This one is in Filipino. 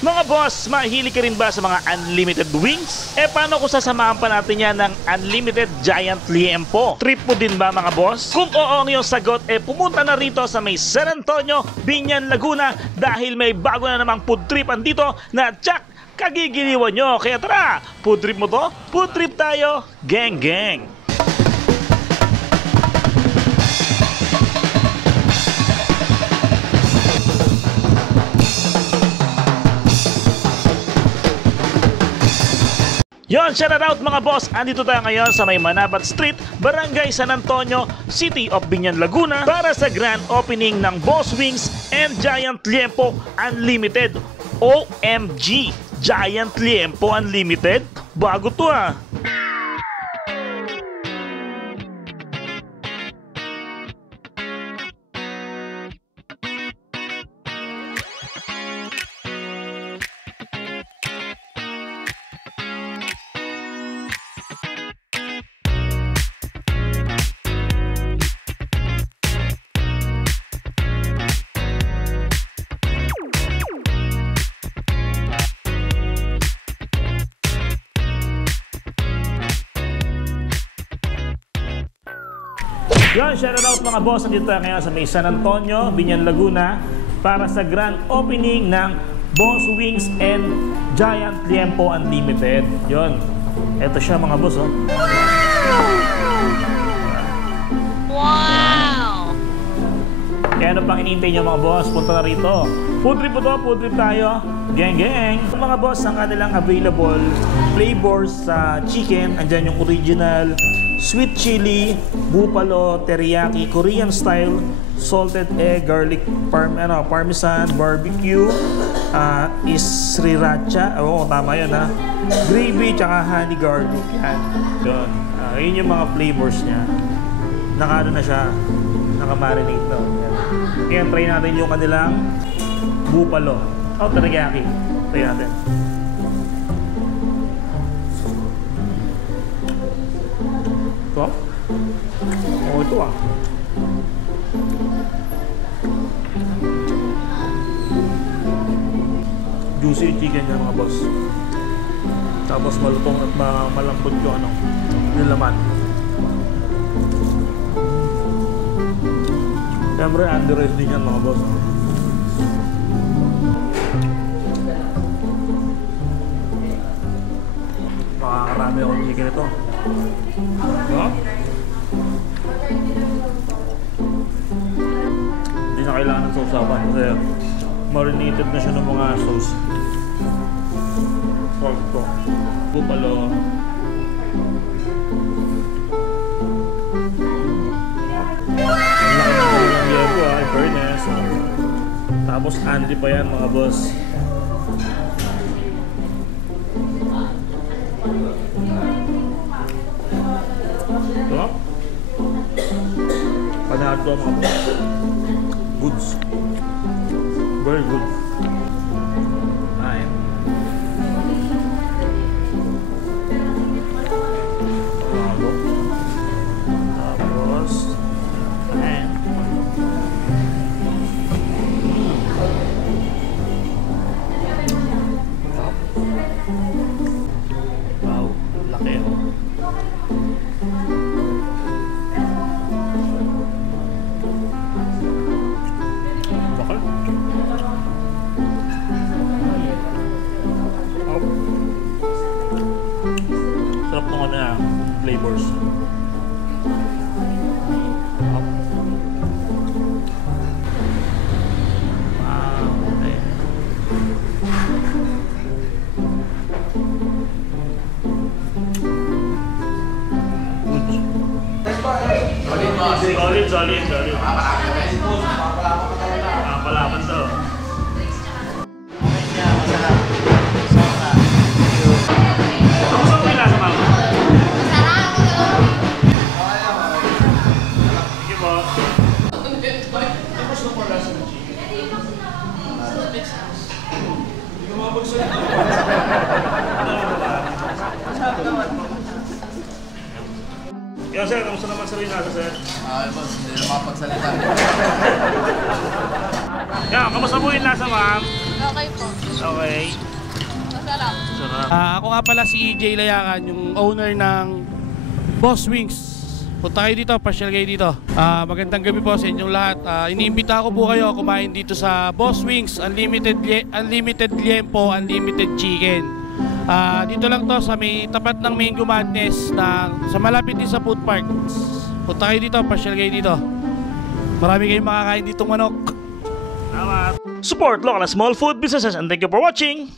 Mga boss, mahilig ka rin ba sa mga unlimited wings? Paano kung sasamahan pa natin yan ng unlimited giant liempo? Trip mo din ba mga boss? Kung oo ang iyong sagot, pumunta na rito sa may San Antonio, Biñan, Laguna dahil may bago na namang food tripan dito na tsak, kagigiliwan nyo. Kaya tara, food trip mo to? Food trip tayo, gang gang! Yon, shout out mga boss! Andito tayo ngayon sa may Manabat Street, Barangay San Antonio, City of Biñan, Laguna para sa grand opening ng Boss Wings and Giant Liempo Unlimited. OMG! Giant Liempo Unlimited? Bago to ah! Yon, shout out mga boss, nandito tayo ngayon sa may San Antonio, Biñan, Laguna para sa grand opening ng Boss Wings and Giant Liempo Unlimited. Yon, eto siya mga boss oh. Wow! Kaya ano pang inintay nyo mga boss, punta na rito. Food trip po to, food trip tayo. Gang gang! Mga boss, ang kanilang available flavors sa chicken, andyan yung original sweet chili, buffalo, teriyaki, Korean style, salted egg, garlic, parmesan, barbecue, is sriracha, oo tama yun ha, gravy, tsaka honey garlic, yan. Yun yung mga flavors niya. Nakaano na siya, nakamarinate na. Yan, try natin yung kanilang buffalo, teriyaki. Try natin. Ito? Oo, ito ah. Juicy chicken yan mga boss. Tapos malutong at malambot yung yung laman. Siyempre, under-rice din yan mga boss. Makakarami akong chicken ito. No? Hindi na kailangan ng sausawan kasi marinated na siya ng mga sauce. Pork to. Buffalo. Ang laki ng liempo ah, fairness. Tapos Andy pa yan mga boss. Ito. Panahal to mga boss. Goods. Very good. Ay. Tapos. Ay. Wow, laki oh. Sarap ng flavors. Wow, okay. Solid. Palaban to. Yan sir, kamusta naman sa rin nasa sir? Boss, hindi na makapagsalita. Yan, kamusta po yung lasa ma'am? Okay po. Okay. Masarap. Sarap. Ako nga pala si EJ Layakan, yung owner ng Boss Wings. Punta kayo dito, pasyal kayo dito. Magandang gabi po sa inyong lahat. Iniimbita ko po kayo kumain dito sa Boss Wings, unlimited liempo, unlimited chicken. Dito lang to sa may tapat ng Mango Madness sa malapit din sa food park. Punta kayo dito, pasyal kayo dito. Marami kayong makakain ditong manok. Salamat. Support local and small food businesses and thank you for watching.